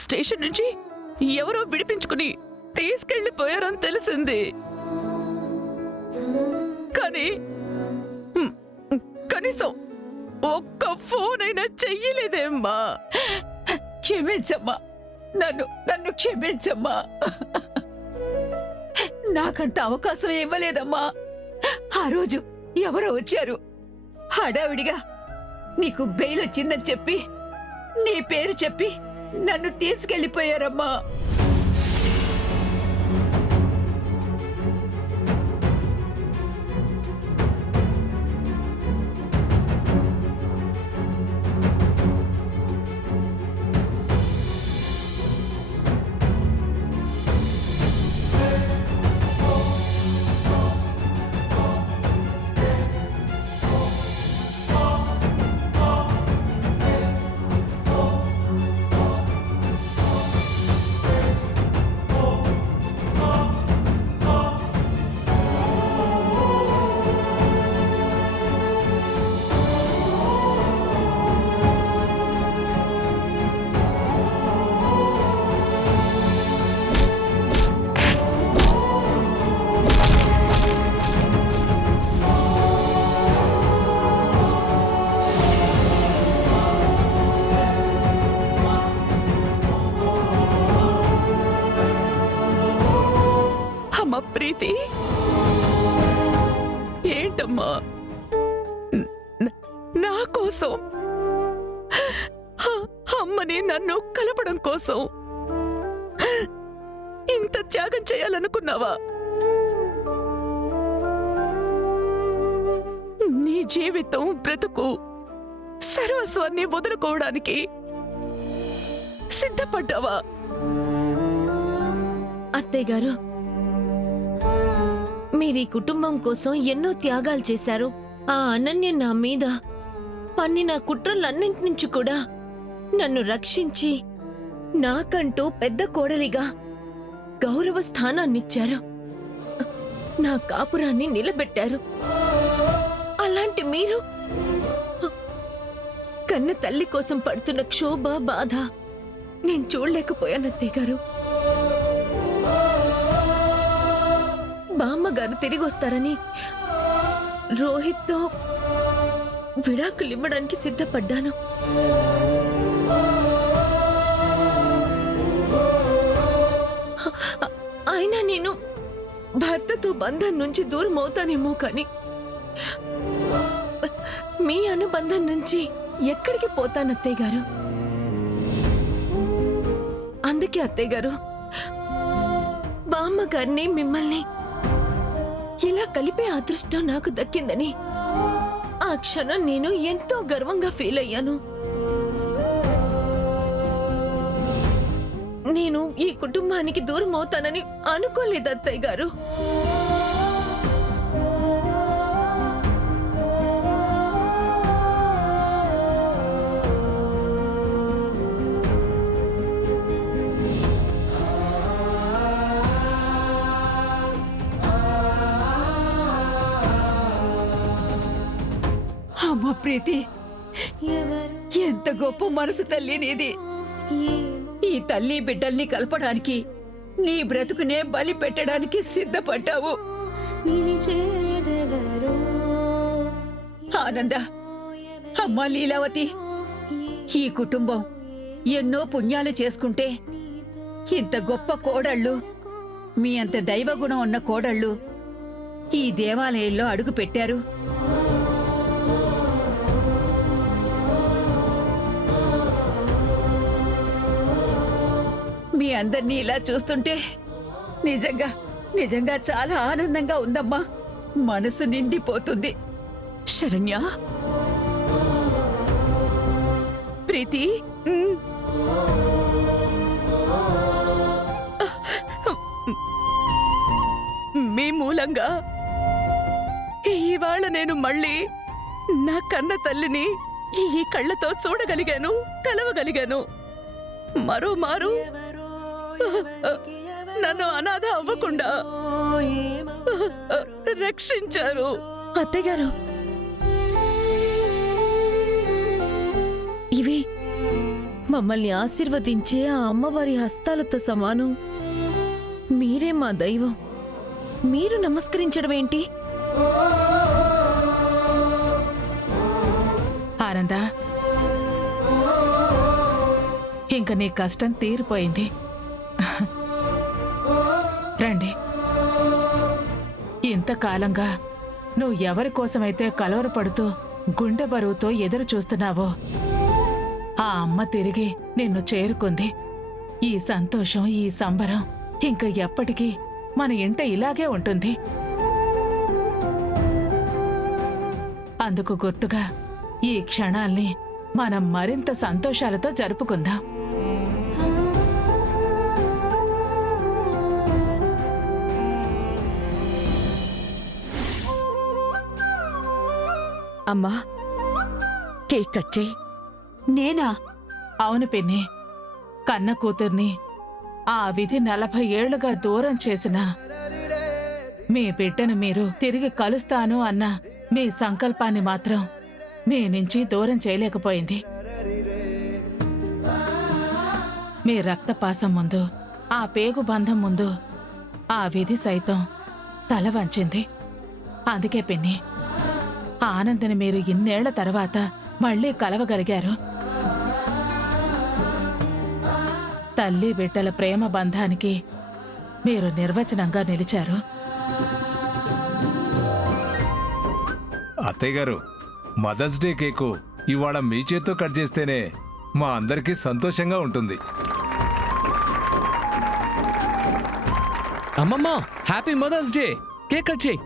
Station నుంచి ఎవరో విడిపించుకుని తీసుకెళ్లిపోయారని తెలిసింది. కానీ కనీసం ఒక్క ఫోన్ అయినా చెయ్యలేదేమ్మా. క్షమించమ్మా, నన్ను క్షమించమ్మా. నాకంత అవకాశం ఇవ్వలేదమ్మా. ఆ రోజు ఎవరో వచ్చారు, హడావిడిగా నీకు బెయిల్ వచ్చిందని చెప్పి నీ పేరు చెప్పి నన్ను తీసుకెళ్లిపోయారమ్మా. ప్రీతి, ఏంటమ్మా నా కోసం, అమ్మని నన్ను కలపడం కోసం ఇంత త్యాగం చేయాలనుకున్నావా? నీ జీవితం, బ్రతుకు, సర్వస్వాన్ని వదులుకోవడానికి సిద్ధపడ్డావా? అత్తయ్య గారు, మీరీ కుటుంబం కోసం ఎన్నో త్యాగాలు చేశారు. ఆ అనన్య నా మీద పన్నిన కుట్రలన్నింటి నుంచి కూడా నన్ను రక్షించి నాకంటూ పెద్ద కోడలిగా గౌరవ స్థానాన్నిచ్చారు. నా కాపురాన్ని నిలబెట్టారు. అలాంటి మీరు కన్న తల్లి కోసం పడుతున్న క్షోభ, బాధ నేను చూడలేకపోయాను అత్తయ్య గారు. బామ్మగారు తిరిగి వస్తారని రోహిత్తో విడాకులు ఇవ్వడానికి సిద్ధపడ్డాను. అయినా నేను భర్తతో బంధం నుంచి దూరం అవుతానేమో కానీ మీ అనుబంధం నుంచి ఎక్కడికి పోతాను అత్తయ్య గారు. అందుకే అత్తయ్య గారు, బామ్మగారిని మిమ్మల్ని ఇలా కలిపే అదృష్టం నాకు దక్కిందని ఆ క్షణం నేను ఎంతో గర్వంగా ఫీల్ అయ్యాను. నేను ఈ కుటుంబానికి దూరం అవుతానని అనుకోలేదు అత్తయ్య గారు. అమ్మ ప్రీతి, ఎంత గొప్ప మనసు తల్లి నీది. ఈ తల్లి బిడ్డల్ని కలపడానికి, నీ బ్రతుకునే బలి పెట్టడానికి సిద్ధపడ్డావు. ఆనంద, అమ్మా లీలావతి, ఈ కుటుంబం ఎన్నో పుణ్యాలు చేసుకుంటే ఇంత గొప్ప కోడళ్ళు, మీ అంత దైవగుణం ఉన్న కోడళ్ళు ఈ దేవాలయంలో అడుగు పెట్టారు. మీ అందరినీ ఇలా చూస్తుంటే నిజంగా చాలా ఆనందంగా ఉందమ్మా. మనసు నిండిపోతుంది. శరణ్య, ప్రీతి, మీ మూలంగా ఇవాళ నేను మళ్ళీ నా కన్న తల్లిని ఈ కళ్ళతో చూడగలిగాను, కలవగలిగాను. మరోమారు నన్ను అనాథ అవ్వకుండా రక్షించారు. అత్తయ్య గారు, ఇవి మమ్మల్ని ఆశీర్వదించే ఆ అమ్మవారి హస్తాలతో సమానం. మీరే మా దైవం. మీరు నమస్కరించడం ఏంటి? ఆనందా, ఇంక నీ కష్టం తీరిపోయింది. రండి. ఇంతకాలంగా నువ్వు ఎవరి కోసమైతే కలవరపడుతూ గుండె బరువుతో ఎదురు చూస్తున్నావో ఆ అమ్మ తిరిగి నిన్ను చేరుకుంది. ఈ సంతోషం, ఈ సంబరం ఇంక ఎప్పటికీ మన ఇంట ఇలాగే ఉంటుంది. అందుకు గుర్తుగా ఈ క్షణాల్ని మనం మరింత సంతోషాలతో జరుపుకుందాం. అమ్మా, కేక్ కట్ చేయి. నేనా? అవును పిన్ని, కన్న కూతుర్ని ఆ విధి 40 ఏళ్లుగా దూరం చేసిన మీ బిడ్డను మీరు తిరిగి కలుస్తాను అన్న మీ సంకల్పాన్ని మాత్రం మీ నుంచి దూరం చేయలేకపోయింది. మీ రక్తపాసం ముందు, ఆ పేగు బంధం ముందు ఆ విధి సైతం తల వంచింది. అందుకే పిన్ని, ఆనందని మీరు ఇన్నేళ్ల తర్వాత మళ్లీ కలవగలిగారు. తల్లి బిడ్డల ప్రేమ బంధానికి మీరు నిర్వచనంగా నిలిచారు. అత్తయ్య గారు, మదర్స్ డే కేకు ఇవాళ మీ చేత్తో కట్ చేస్తేనే మా అందరికీ సంతోషంగా ఉంటుంది. అమ్మమ్మ, happy mother's day. Cake cut చేయి.